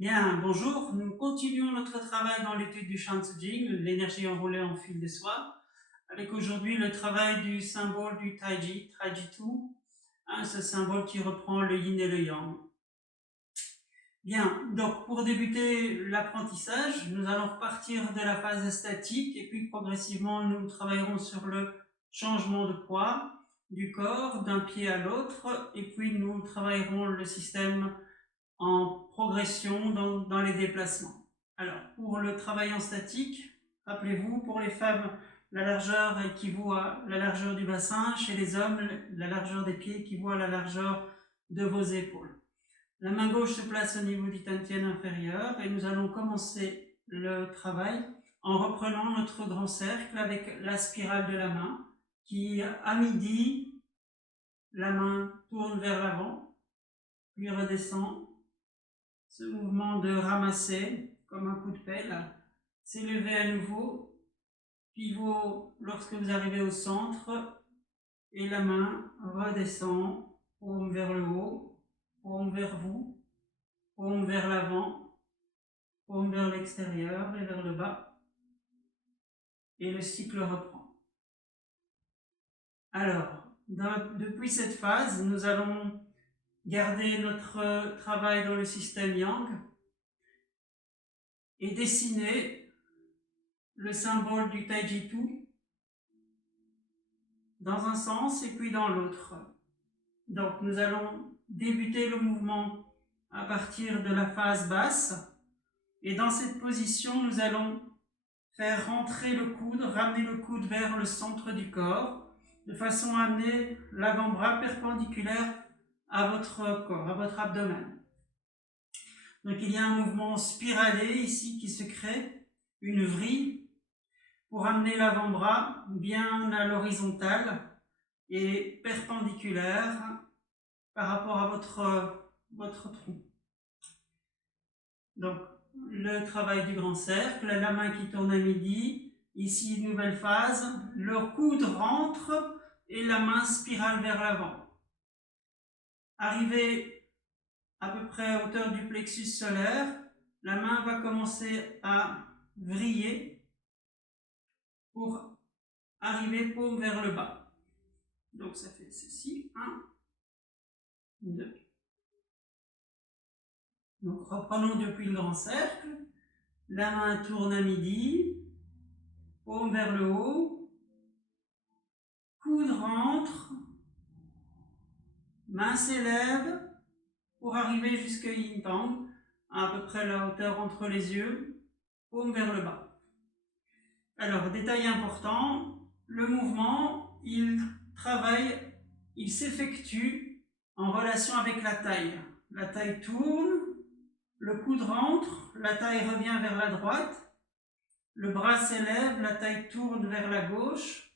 Bien, bonjour. Nous continuons notre travail dans l'étude du Shanzijing, l'énergie enroulée en fil de soie, avec aujourd'hui le travail du symbole du Taiji, Taiji-Tu, ce symbole qui reprend le yin et le yang. Bien, donc pour débuter l'apprentissage, nous allons repartir de la phase statique et puis progressivement nous travaillerons sur le changement de poids du corps d'un pied à l'autre et puis nous travaillerons le système en progression dans les déplacements. Alors, pour le travail en statique, rappelez-vous, pour les femmes, la largeur équivaut à la largeur du bassin. Chez les hommes, la largeur des pieds équivaut à la largeur de vos épaules. La main gauche se place au niveau du tantien inférieur et nous allons commencer le travail en reprenant notre grand cercle avec la spirale de la main qui, à midi, la main tourne vers l'avant, puis redescend. Ce mouvement de ramasser, comme un coup de pelle, s'élever à nouveau, pivot lorsque vous arrivez au centre, et la main redescend, paume vers le haut, paume vers vous, paume vers l'avant, paume vers l'extérieur et vers le bas, et le cycle reprend. Alors, depuis cette phase, nous allons garder notre travail dans le système Yang et dessiner le symbole du Taiji-Tu dans un sens et puis dans l'autre. Donc nous allons débuter le mouvement à partir de la phase basse et dans cette position nous allons faire rentrer le coude, ramener le coude vers le centre du corps de façon à amener l'avant-bras perpendiculaire à votre corps, à votre abdomen. Donc il y a un mouvement spiralé ici qui se crée, une vrille, pour amener l'avant-bras bien à l'horizontale et perpendiculaire par rapport à votre tronc. Donc, le travail du grand cercle, la main qui tourne à midi, ici une nouvelle phase, le coude rentre et la main spirale vers l'avant. Arrivé à peu près à hauteur du plexus solaire, la main va commencer à vriller pour arriver paume vers le bas. Donc ça fait ceci, 1, 2. Donc reprenons depuis le grand cercle, la main tourne à midi, paume vers le haut, coude rentre, main s'élève pour arriver jusqu'à Yin Tang, à peu près la hauteur entre les yeux, paume vers le bas. Alors, détail important, le mouvement, il s'effectue en relation avec la taille. La taille tourne, le coude rentre, la taille revient vers la droite, le bras s'élève, la taille tourne vers la gauche,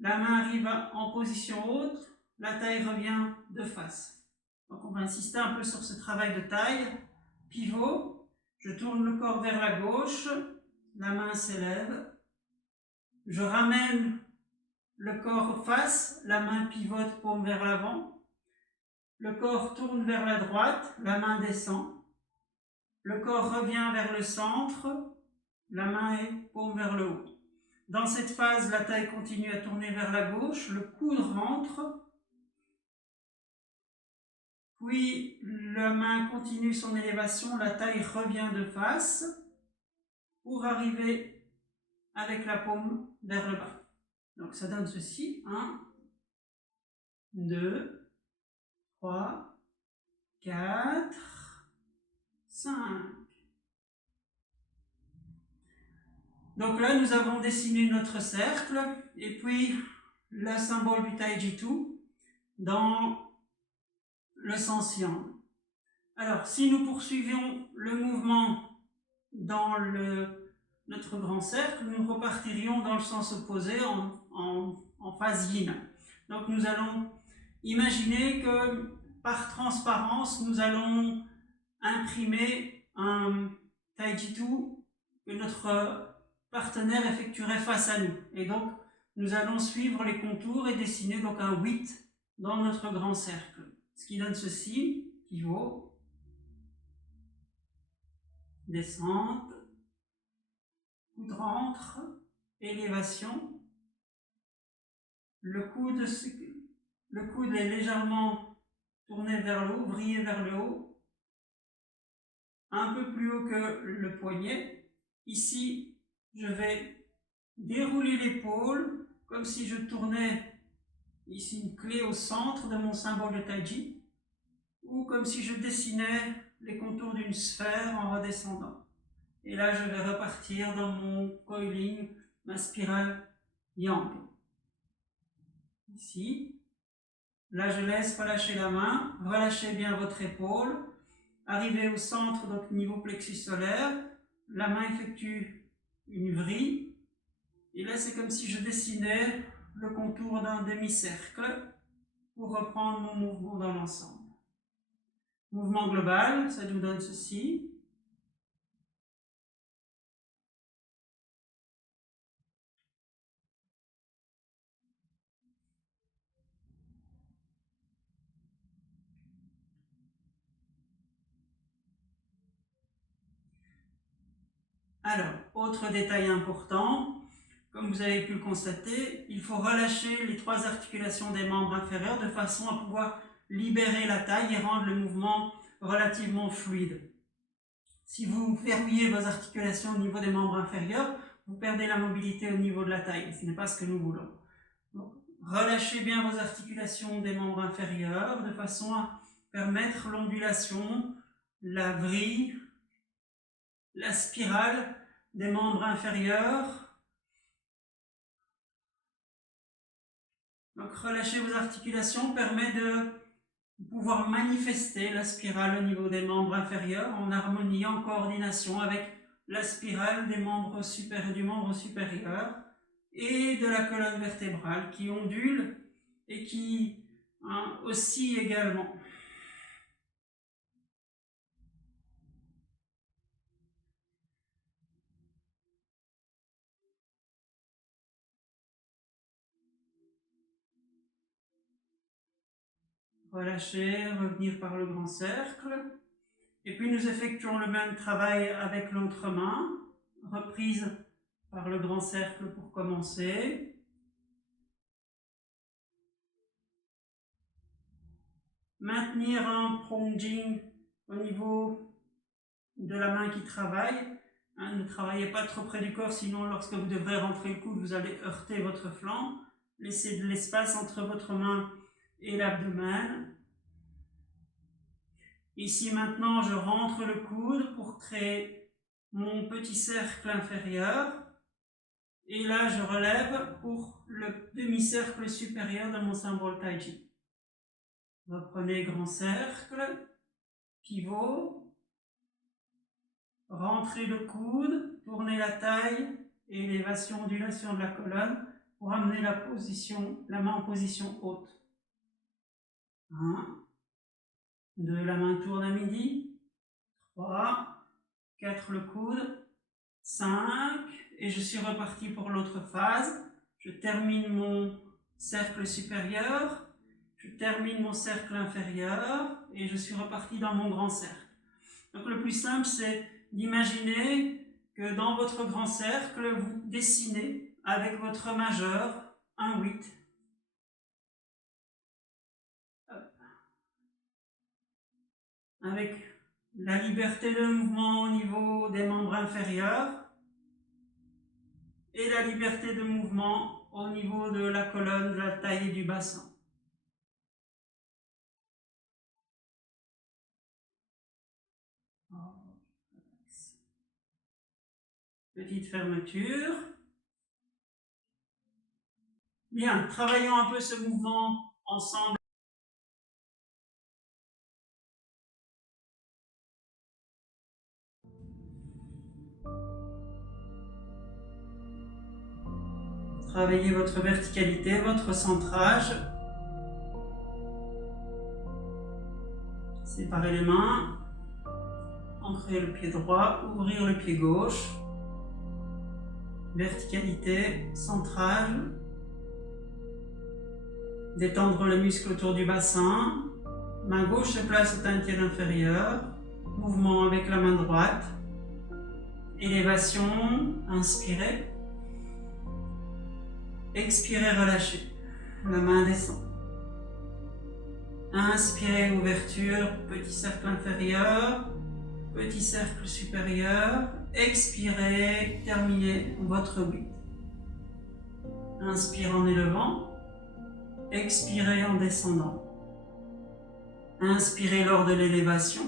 la main arrive en position haute, la taille revient de face. Donc on va insister un peu sur ce travail de taille. Pivot, je tourne le corps vers la gauche, la main s'élève, je ramène le corps face, la main pivote, paume vers l'avant, le corps tourne vers la droite, la main descend, le corps revient vers le centre, la main est paume vers le haut. Dans cette phase, la taille continue à tourner vers la gauche, le coude rentre, puis la main continue son élévation, la taille revient de face pour arriver avec la paume vers le bas. Donc ça donne ceci, 1, 2, 3, 4, 5. Donc là, nous avons dessiné notre cercle et puis le symbole du Taiji-Tu dans le sens yang. Alors, si nous poursuivions le mouvement dans notre grand cercle, nous repartirions dans le sens opposé en phase yin. Donc nous allons imaginer que par transparence, nous allons imprimer un Taiji-Tu que notre partenaire effectuerait face à nous. Et donc, nous allons suivre les contours et dessiner donc un 8 dans notre grand cercle. Ce qui donne ceci, pivot, descente, coude rentre, élévation. Le coude est légèrement tourné vers le haut, vrillé vers le haut, un peu plus haut que le poignet. Ici, je vais dérouler l'épaule comme si je tournais ici une clé au centre de mon symbole de Taiji, ou comme si je dessinais les contours d'une sphère en redescendant. Et là, je vais repartir dans mon coiling, ma spirale Yang. Ici. Là, je laisse relâcher la main, relâchez bien votre épaule. Arrivez au centre, donc niveau plexus solaire. La main effectue une vrille. Et là, c'est comme si je dessinais le contour d'un demi-cercle pour reprendre mon mouvement dans l'ensemble. Mouvement global, ça nous donne ceci. Alors, autre détail important, comme vous avez pu le constater, il faut relâcher les 3 articulations des membres inférieurs de façon à pouvoir libérer la taille et rendre le mouvement relativement fluide. Si vous verrouillez vos articulations au niveau des membres inférieurs, vous perdez la mobilité au niveau de la taille. Ce n'est pas ce que nous voulons. Donc, relâchez bien vos articulations des membres inférieurs de façon à permettre l'ondulation, la vrille, la spirale des membres inférieurs. Donc relâcher vos articulations permet de pouvoir manifester la spirale au niveau des membres inférieurs en harmonie, en coordination avec la spirale des membres du membre supérieur et de la colonne vertébrale qui ondule et qui oscille également. Relâcher, revenir par le grand cercle. Et puis nous effectuons le même travail avec l'autre main. Reprise par le grand cercle pour commencer. Maintenir un pronging au niveau de la main qui travaille. Ne travaillez pas trop près du corps, sinon lorsque vous devrez rentrer le coude, vous allez heurter votre flanc. Laissez de l'espace entre votre main et l'abdomen. Ici maintenant, je rentre le coude pour créer mon petit cercle inférieur. Et là, je relève pour le demi-cercle supérieur de mon symbole Taiji. Reprenez grand cercle, pivot, rentrez le coude, tournez la taille, élévation, ondulation de la colonne pour amener la main en position haute. 1, 2, la main tourne à midi, 3, 4 le coude, 5, et je suis reparti pour l'autre phase. Je termine mon cercle supérieur, je termine mon cercle inférieur, et je suis reparti dans mon grand cercle. Donc le plus simple, c'est d'imaginer que dans votre grand cercle, vous dessinez avec votre majeur un 8. Avec la liberté de mouvement au niveau des membres inférieurs et la liberté de mouvement au niveau de la colonne, de la taille et du bassin. Petite fermeture. Bien, travaillons un peu ce mouvement ensemble. Travaillez votre verticalité, votre centrage. Séparez les mains. Ancrer le pied droit, ouvrir le pied gauche. Verticalité, centrage. Détendre le muscle autour du bassin. Main gauche se place au tympan inférieur. Mouvement avec la main droite. Élévation, inspirez. Expirez, relâchez. La main descend. Inspirez, ouverture, petit cercle inférieur, petit cercle supérieur. Expirez, terminez votre 8. Inspirez en élevant. Expirez en descendant. Inspirez lors de l'élévation.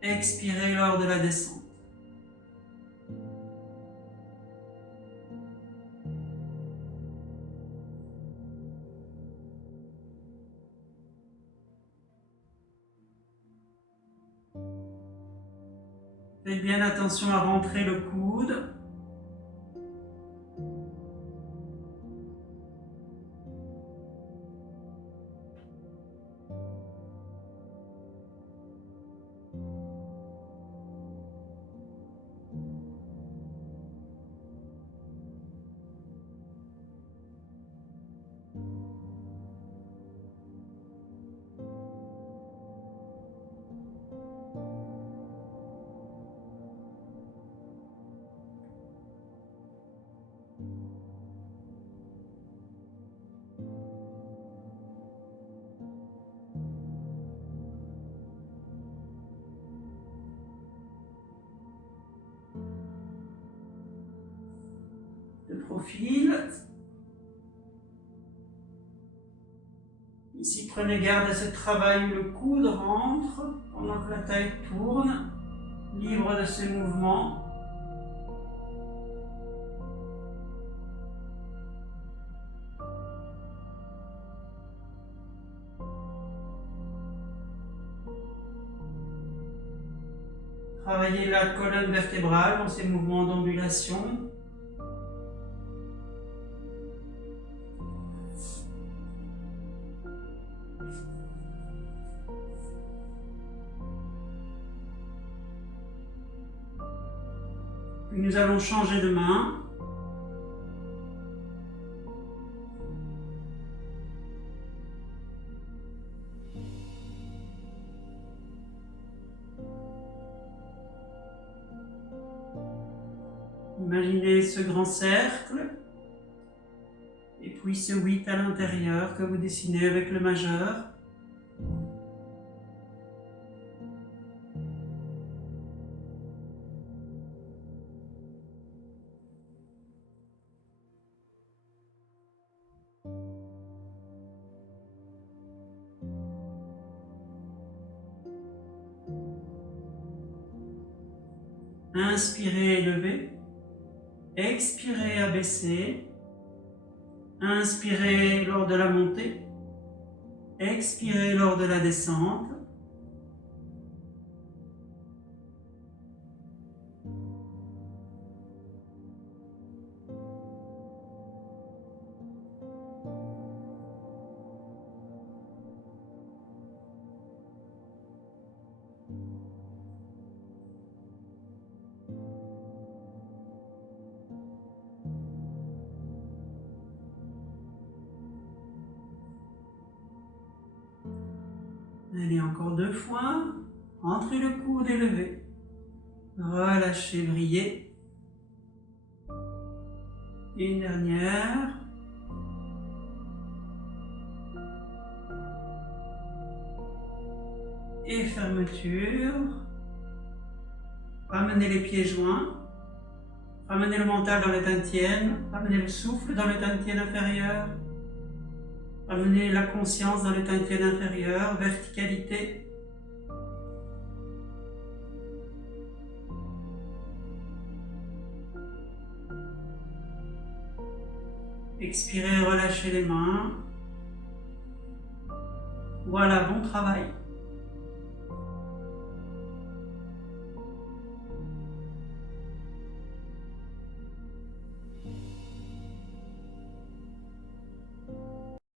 Expirez lors de la descente. Faites bien attention à rentrer le coude. De profil. Ici, prenez garde à ce travail où le coude rentre pendant que la taille tourne, libre de ce mouvement. Travaillez la colonne vertébrale dans ces mouvements d'ambulation. Puis nous allons changer de main. Imaginez ce grand cercle et puis ce 8 à l'intérieur que vous dessinez avec le majeur. Inspirez, élevez. Expirez, abaissez. Inspirez lors de la montée. Expirez lors de la descente. Allez, encore 2 fois. Entrez le coude et levez. Relâchez, brillez. Une dernière. Et fermeture. Ramenez les pieds joints. Ramenez le mental dans l'étienne. Ramenez le souffle dans l'étienne inférieur. Ramenez la conscience dans l'étienne inférieur. Verticalité. Expirez, relâchez les mains. Voilà, bon travail.